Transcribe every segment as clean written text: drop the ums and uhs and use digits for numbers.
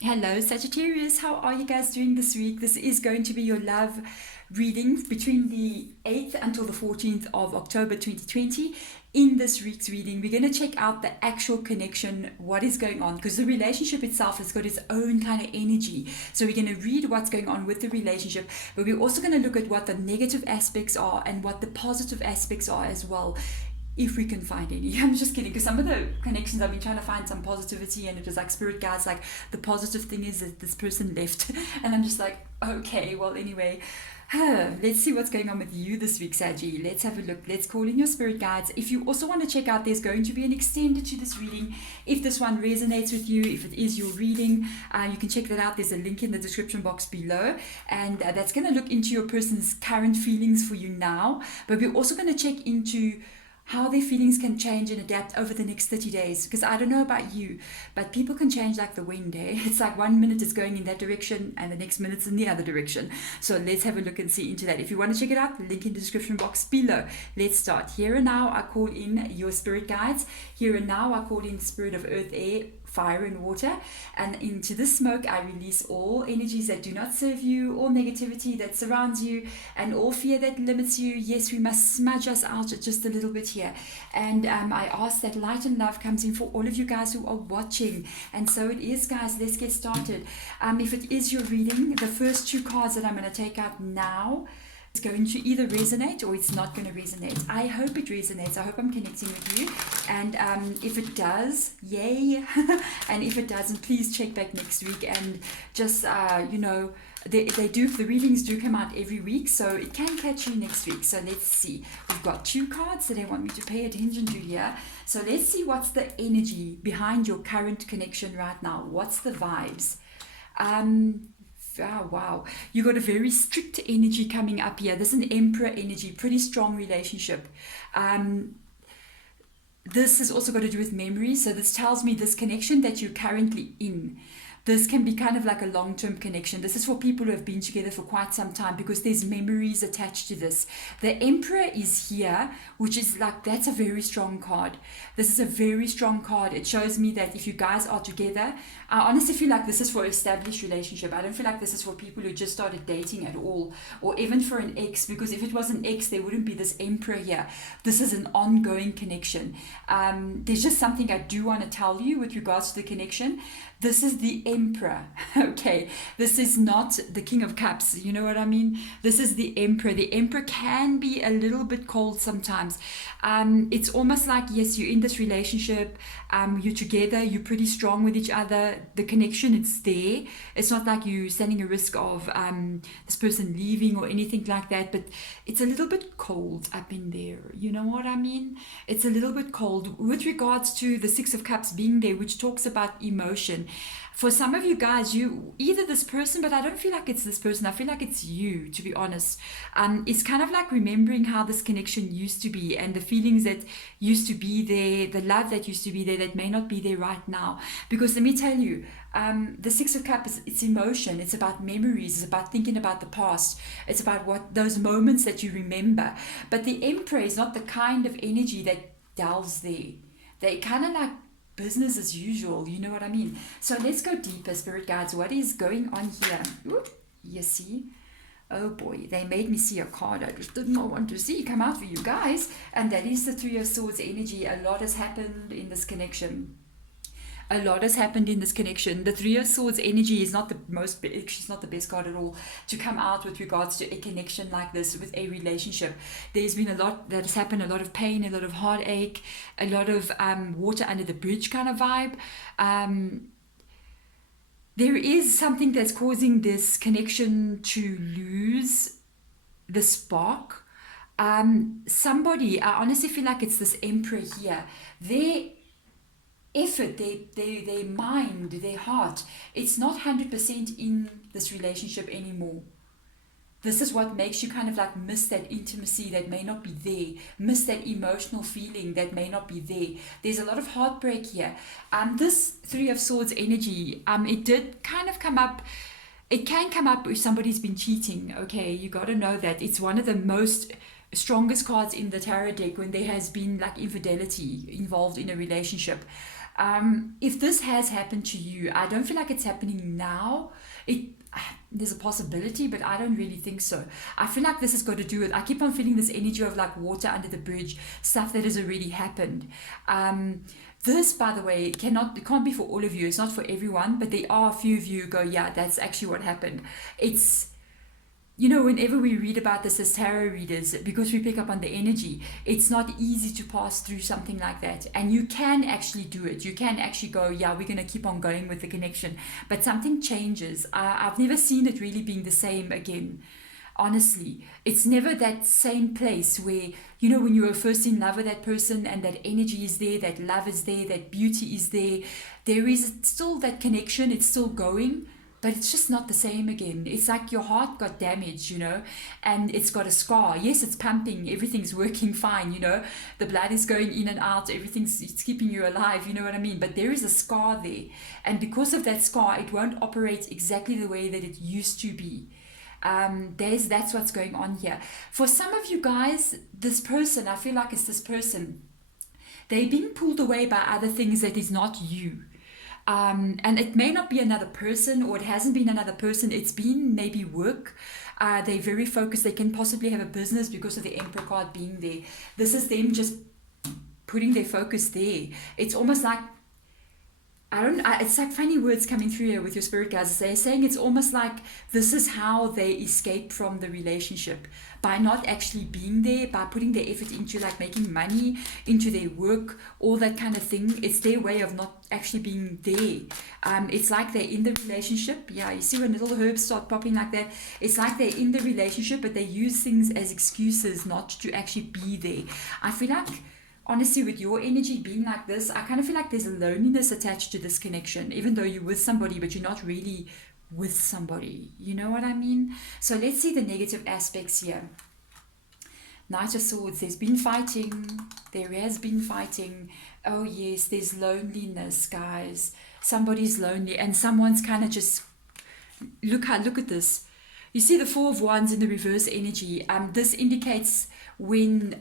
Hello, Sagittarius. How are you guys doing this week? This is going to be your love reading between the 8th until the 14th of October 2020. In this week's reading, we're going to check out the actual connection, what is going on, because the relationship itself has got its own kind of energy. So we're going to read what's going on with the relationship, but we're also going to look at what the negative aspects are and what the positive aspects are as well, if we can find any. I'm just kidding, because some of the connections I've been trying to find some positivity, and it was like spirit guides, like the positive thing is that this person left, and I'm just like, okay, well, anyway. Let's see what's going on with you this week, Saggy. Let's have a look. Let's call in your spirit guides. If you also want to check out, there's going to be an extended to this reading. If this one resonates with you, if it is your reading, you can check that out. There's a link in the description box below, and that's going to look into your person's current feelings for you now. But we're also going to check into how their feelings can change and adapt over the next 30 days. Because I don't know about you, but people can change like the wind, eh? It's like 1 minute it's going in that direction and the next minute's in the other direction. So let's have a look and see into that. If you want to check it out, link in the description box below. Let's start. Here and now, I call in your spirit guides. Here and now, I call in the spirit of earth, air, fire and water, and into the smoke I release all energies that do not serve you, all negativity that surrounds you, and all fear that limits you. Yes, we must smudge us out just a little bit here, and I ask that light and love comes in for all of you guys who are watching. And so it is, guys. Let's get started. If it is your reading, the first two cards that I'm going to take out now, it's going to either resonate or it's not going to resonate. I hope it resonates. I hope I'm connecting with you. And if it does, yay. And if it doesn't, please check back next week. And just, the readings do come out every week, so it can catch you next week. So let's see. We've got two cards that I want me to pay attention to here. So let's see what's the energy behind your current connection right now. What's the vibes? Oh, wow. You got a very strict energy coming up here. This is an emperor energy, pretty strong relationship. This has also got to do with memory. So this tells me this connection that you're currently in, this can be kind of like a long-term connection. This is for people who have been together for quite some time, because there's memories attached to this. The Emperor is here, which is like, that's a very strong card. This is a very strong card. It shows me that if you guys are together, I honestly feel like this is for established relationship. I don't feel like this is for people who just started dating at all, or even for an ex, because if it was an ex, there wouldn't be this Emperor here. This is an ongoing connection. There's just something I do want to tell you with regards to the connection. This is the Emperor, okay? This is not the King of Cups, you know what I mean? This is the Emperor. The Emperor can be a little bit cold sometimes. It's almost like, yes, you're in this relationship, you're together, you're pretty strong with each other, the connection, it's there. It's not like you're standing a risk of this person leaving or anything like that, but it's a little bit cold up in there, you know what I mean? It's a little bit cold with regards to the Six of Cups being there, which talks about emotion. For some of you guys, you either this person, but I don't feel like it's this person. I feel like it's you, to be honest. It's kind of like remembering how this connection used to be, and the feelings that used to be there, the love that used to be there that may not be there right now. Because let me tell you, the Six of Cups, it's emotion. It's about memories. It's about thinking about the past. It's about what those moments that you remember. But the Emperor is not the kind of energy that delves there. They kind of like business as usual, you know what I mean? So let's go deeper, spirit guides. What is going on here? Ooh, you see? Oh boy, they made me see a card I just did not want to see come out for you guys. And that is the Three of Swords energy. A lot has happened in this connection. A lot has happened in this connection. The Three of Swords energy is not the most, she's not the best card at all to come out with regards to a connection like this with a relationship. There's been a lot that has happened, a lot of pain, a lot of heartache, a lot of water under the bridge kind of vibe. There is something that's causing this connection to lose the spark. Somebody, I honestly feel like it's this Emperor here. Their effort, their mind, their heart, it's not 100% in this relationship anymore. This is what makes you kind of like miss that intimacy that may not be there, miss that emotional feeling that may not be there. There's a lot of heartbreak here. This Three of Swords energy, it did kind of come up. It can come up if somebody's been cheating, okay? You got to know that. It's one of the most strongest cards in the tarot deck when there has been like infidelity involved in a relationship. If this has happened to you, I don't feel like it's happening now. There's a possibility, but I don't really think so. I feel like this has got to do with, I keep on feeling this energy of like water under the bridge, stuff that has already happened. This, by the way, it can't be for all of you. It's not for everyone, but there are a few of you who go, yeah, that's actually what happened. It's, you know, whenever we read about this as tarot readers, because we pick up on the energy, it's not easy to pass through something like that. And you can actually do it. You can actually go, yeah, we're going to keep on going with the connection. But something changes. I've never seen it really being the same again. Honestly, it's never that same place where, you know, when you were first in love with that person and that energy is there, that love is there, that beauty is there, there is still that connection, it's still going, but it's just not the same again. It's like your heart got damaged, you know, and it's got a scar. Yes, it's pumping, everything's working fine, you know, the blood is going in and out, it's keeping you alive, you know what I mean? But there is a scar there, and because of that scar, it won't operate exactly the way that it used to be. That's what's going on here. For some of you guys, this person, I feel like it's this person, they're being pulled away by other things that is not you. And it may not be another person, or it hasn't been another person, it's been maybe work. They're very focused, they can possibly have a business because of the Emperor card being there. This is them just putting their focus there. It's almost like, it's like funny words coming through here with your spirit guides. They're saying it's almost like this is how they escape from the relationship, by not actually being there, by putting their effort into like making money, into their work, all that kind of thing. It's their way of not actually being there. It's like they're in the relationship. Yeah, you see when little herbs start popping like that, it's like they're in the relationship, but they use things as excuses not to actually be there. I feel like, honestly, with your energy being like this, I kind of feel like there's a loneliness attached to this connection, even though you're with somebody, but you're not really with somebody. You know what I mean? So let's see the negative aspects here. Knight of Swords, there's been fighting. There has been fighting. Oh yes, there's loneliness, guys. Somebody's lonely, and someone's kind of just, look at this. You see the Four of Wands in the reverse energy. This indicates when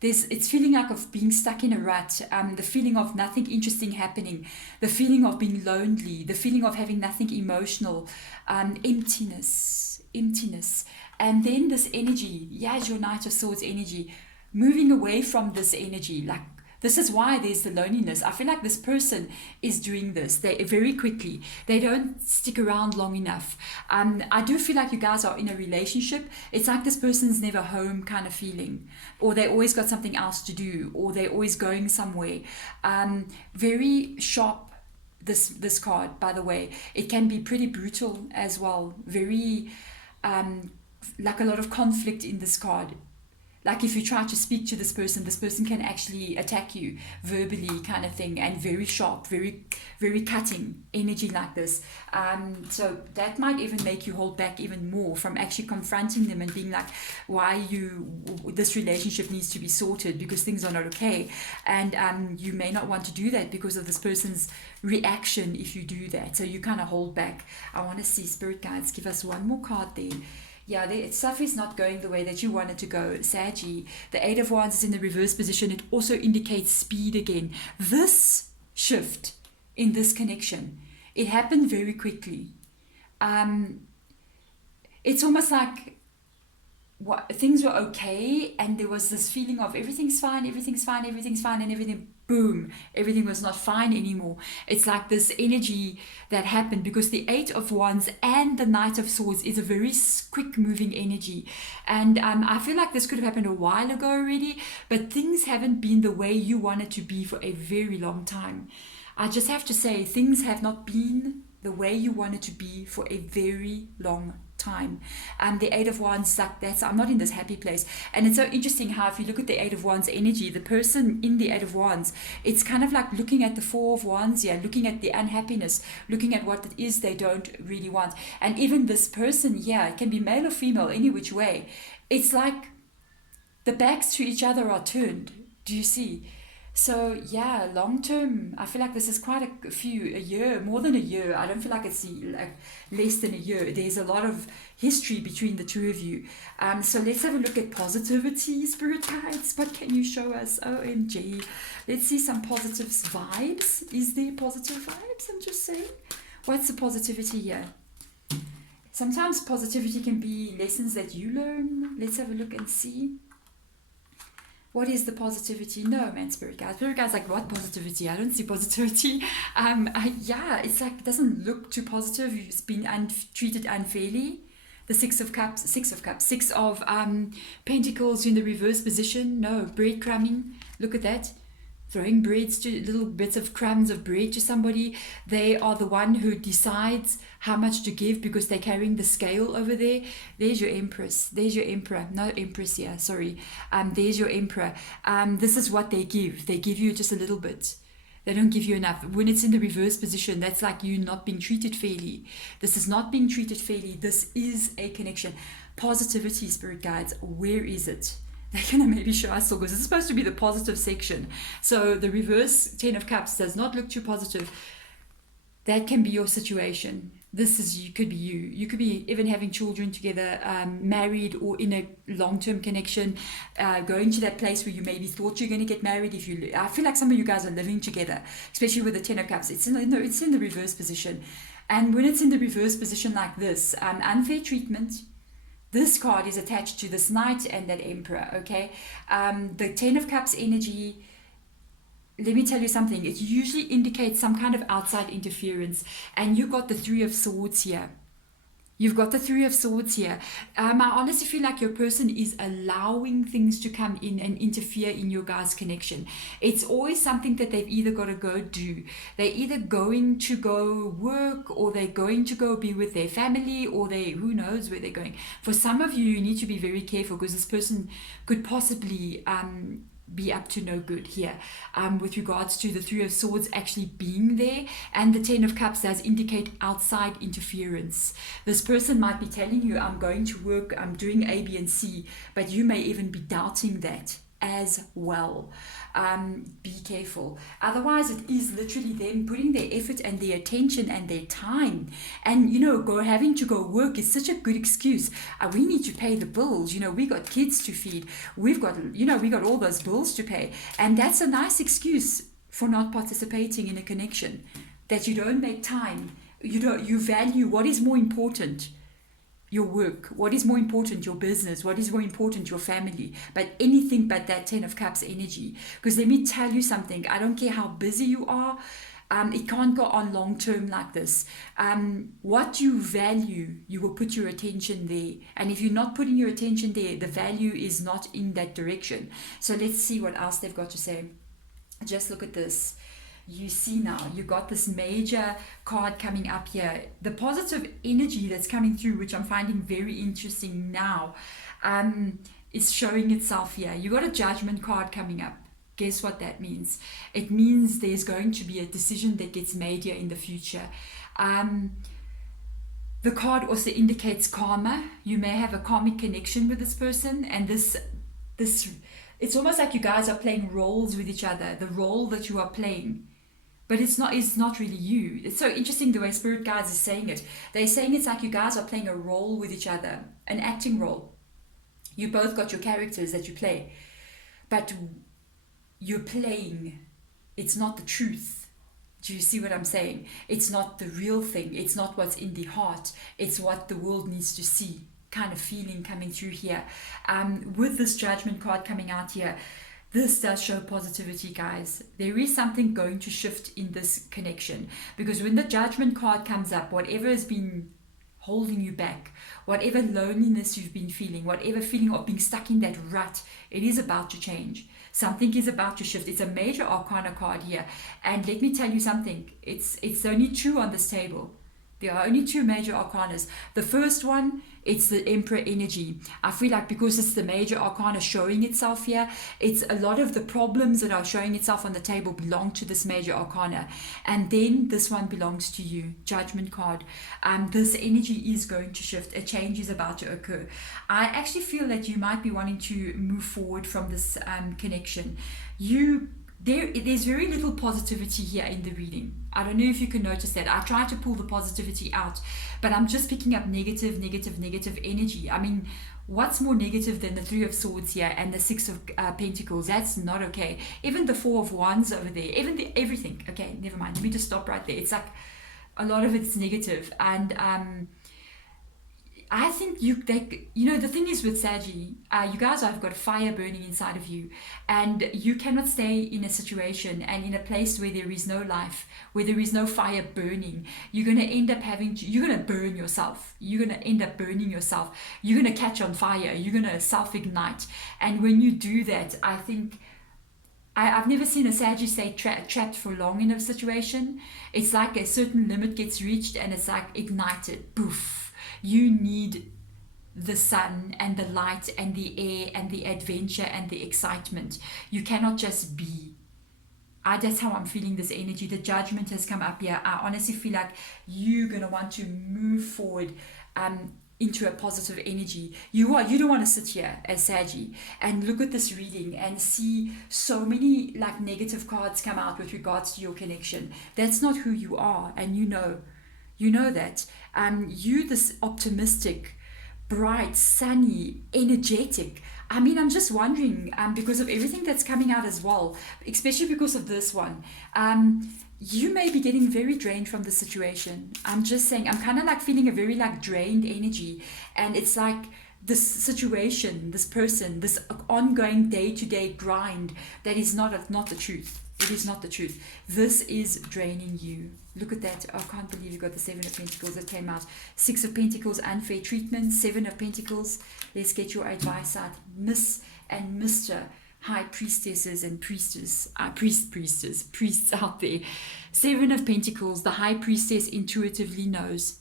it's feeling like of being stuck in a rut, the feeling of nothing interesting happening, the feeling of being lonely, the feeling of having nothing emotional, emptiness. And then this energy, yeah, your Knight of Swords energy, moving away from this energy, like, this is why there's the loneliness. I feel like this person is doing this. They very quickly. They don't stick around long enough. I do feel like you guys are in a relationship. It's like this person's never home kind of feeling. Or they always got something else to do. Or they're always going somewhere. Very sharp, this card, by the way. It can be pretty brutal as well. Very, like a lot of conflict in this card. Like if you try to speak to this person can actually attack you verbally kind of thing, and very sharp, very, very cutting energy like this. So that might even make you hold back even more from actually confronting them and being like, this relationship needs to be sorted because things are not okay. And you may not want to do that because of this person's reaction if you do that. So you kind of hold back. I want to see, spirit guides, give us one more card there. Yeah, stuff is not going the way that you want it to go, Saggy. The Eight of Wands is in the reverse position. It also indicates speed again. This shift in this connection, it happened very quickly. It's almost like things were okay, and there was this feeling of everything's fine, and everything, boom, everything was not fine anymore. It's like this energy that happened because the Eight of Wands and the Knight of Swords is a very quick moving energy. And I feel like this could have happened a while ago already, but things haven't been the way you want it to be for a very long time. I just have to say, things have not been the way you want it to be for a very long time. The Eight of Wands, like I'm not in this happy place. And it's so interesting how if you look at the Eight of Wands energy, the person in the Eight of Wands, it's kind of like looking at the Four of Wands, looking at the unhappiness, looking at what it is they don't really want. And even this person, it can be male or female, any which way. It's like the backs to each other are turned. Do you see? So yeah, long term, I feel like this is quite a year, more than a year. I don't feel like it's like less than a year. There's a lot of history between the two of you. So let's have a look at positivity, spirit guides. What can you show us? OMG. Let's see some positive vibes. Is there positive vibes? I'm just saying. What's the positivity here? Sometimes positivity can be lessons that you learn. Let's have a look and see. What is the positivity? No, man, spirit guides. Spirit guides like, what positivity? I don't see positivity. Yeah, it's like, it doesn't look too positive. It's been treated unfairly. The Six of Cups, Six of Pentacles in the reverse position. No, breadcrumbing. Look at that. Throwing breads to little bits of crumbs of bread to somebody. They are the one who decides how much to give because they're carrying the scale over there. There's your Empress. There's your Emperor. No Empress here, sorry. There's your Emperor. This is what they give. They give you just a little bit. They don't give you enough. When it's in the reverse position, that's like you not being treated fairly. This is not being treated fairly. This is a connection. Positivity, spirit guides. Where is it? They're going to maybe show us still, because it's supposed to be the positive section. So the reverse 10 of Cups does not look too positive. That can be your situation. You could be you. You could be even having children together, married or in a long-term connection, going to that place where you maybe thought you're going to get married. I feel like some of you guys are living together, especially with the 10 of Cups. It's in the reverse position. And when it's in the reverse position like this, unfair treatment. This card is attached to this Knight and that Emperor, okay? The 10 of Cups energy, let me tell you something. It usually indicates some kind of outside interference. And you got the Three of Swords here. You've got the Three of Swords here. I honestly feel like your person is allowing things to come in and interfere in your guys' connection. It's always something that they've either got to go do. They're either going to go work, or they're going to go be with their family, or who knows where they're going. For some of you, you need to be very careful, because this person could possibly be up to no good here, with regards to the Three of Swords actually being there, and the 10 of Cups does indicate outside interference. This person might be telling you, I'm going to work, I'm doing A, B, and C, but you may even be doubting that as well. Be careful. Otherwise, it is literally them putting their effort and their attention and their time. And, having to go work is such a good excuse. We need to pay the bills. We got kids to feed. We've got, we got all those bills to pay. And that's a nice excuse for not participating in a connection. That you don't make time. You value what is more important. Your work, what is more important, your business, what is more important, your family, but anything but that 10 of Cups energy. Because let me tell you something, I don't care how busy you are, it can't go on long term like this. What you value, you will put your attention there. And if you're not putting your attention there, the value is not in that direction. So let's see what else they've got to say. Just look at this. You see now, you got this major card coming up here. The positive energy that's coming through, which I'm finding very interesting now, is showing itself here. You got a Judgment card coming up. Guess what that means? It means there's going to be a decision that gets made here in the future. The card also indicates karma. You may have a karmic connection with this person, and this it's almost like you guys are playing roles with each other. The role that you are playing. But it's not really you. It's so interesting the way Spirit Guides is saying it. They're saying it's like you guys are playing a role with each other, an acting role. You both got your characters that you play. But you're playing. It's not the truth. Do you see what I'm saying? It's not the real thing. It's not what's in the heart. It's what the world needs to see. Kind of feeling coming through here. With this Judgment card coming out here, this does show positivity, guys. There is something going to shift in this connection. Because when the Judgment card comes up, whatever has been holding you back, whatever loneliness you've been feeling, whatever feeling of being stuck in that rut, it is about to change. Something is about to shift. It's a major arcana card here. And let me tell you something. It's only two on this table. There are only two major arcanas. The first one, it's the Emperor energy. I feel like because it's the major arcana showing itself here, it's a lot of the problems that are showing itself on the table belong to this major arcana. And then this one belongs to you, Judgment card. This energy is going to shift. A change is about to occur. I actually feel that you might be wanting to move forward from this connection. You there's very little positivity here in the reading. I don't know if you can notice that. I try to pull the positivity out, but I'm just picking up negative energy. I mean, what's more negative than the Three of Swords here and the Six of Pentacles? That's not okay. Even the Four of Wands over there, even everything. Okay, never mind. Let me just stop right there. It's like a lot of it's negative, and I think the thing is with Saggy, you guys have got fire burning inside of you, and you cannot stay in a situation and in a place where there is no life, where there is no fire burning. You're going to end up you're going to burn yourself. You're going to end up burning yourself. You're going to catch on fire. You're going to self-ignite. And when you do that, I think, I've never seen a Sagittarius stay trapped for long in a situation. It's like a certain limit gets reached and it's like ignited. Poof. You need the sun and the light and the air and the adventure and the excitement. You cannot just be. That's how I'm feeling this energy. The Judgment has come up here. I honestly feel like you're going to want to move forward into a positive energy. You don't want to sit here as Saggy and look at this reading and see so many like negative cards come out with regards to your connection. That's not who you are, and you know that. You this optimistic, bright, sunny, energetic. I mean, I'm just wondering, because of everything that's coming out as well, especially because of this one, you may be getting very drained from the situation. I'm just saying, I'm kind of like feeling a very like drained energy, and it's like this situation, this person, this ongoing day-to-day grind that is not the truth. It is not the truth. This is draining you. Look at that. I can't believe you got the Seven of Pentacles that came out. Six of Pentacles, unfair treatment. Seven of Pentacles. Let's get your advice out. Miss and Mr. High priestesses and priests out there. Seven of Pentacles. The High Priestess intuitively knows,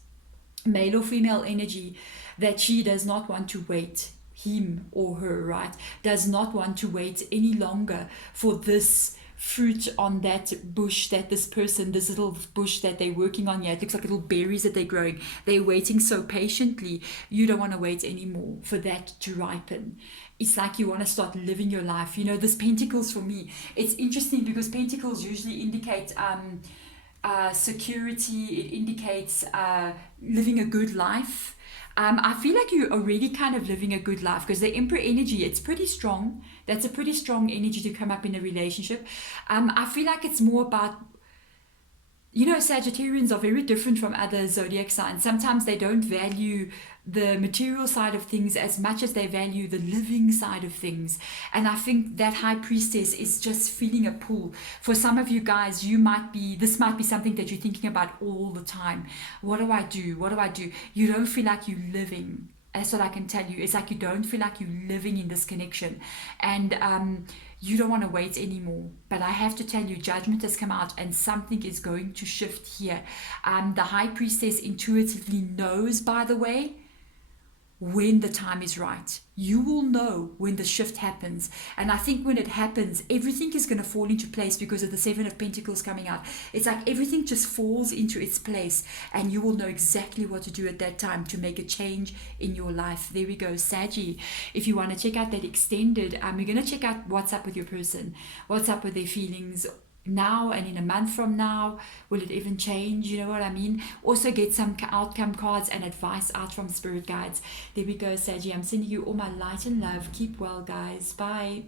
male or female energy, that she does not want to wait. Him or her, right? Does not want to wait any longer for this fruit on that bush, that this little bush that they're working on here, it looks like little berries that they're growing. They're waiting so patiently. You don't want to wait anymore for that to ripen. It's like you want to start living your life. This Pentacles for me, it's interesting because Pentacles usually indicate security. It indicates living a good life. I feel like you're already kind of living a good life because the Emperor energy, it's pretty strong. That's a pretty strong energy to come up in a relationship. I feel like it's more about, Sagittarians are very different from other zodiac signs. Sometimes they don't value the material side of things as much as they value the living side of things. And I think that High Priestess is just feeling a pull. For some of you guys, this might be something that you're thinking about all the time. What do I do? What do I do? You don't feel like you're living. That's what I can tell you. It's like you don't feel like you're living in this connection. And you don't want to wait anymore. But I have to tell you, Judgment has come out and something is going to shift here. The High Priestess intuitively knows, by the way, when the time is right. You will know when the shift happens. And I think when it happens, everything is going to fall into place because of the Seven of Pentacles coming out. It's like everything just falls into its place and you will know exactly what to do at that time to make a change in your life. There we go, Saggy. If you want to check out that extended, we're going to check out what's up with your person, what's up with their feelings now and in a month from now. Will it even change? You know what I mean? Also get some outcome cards and advice out from spirit guides. There we go, Saggy. I'm sending you all my light and love. Keep well, guys. Bye.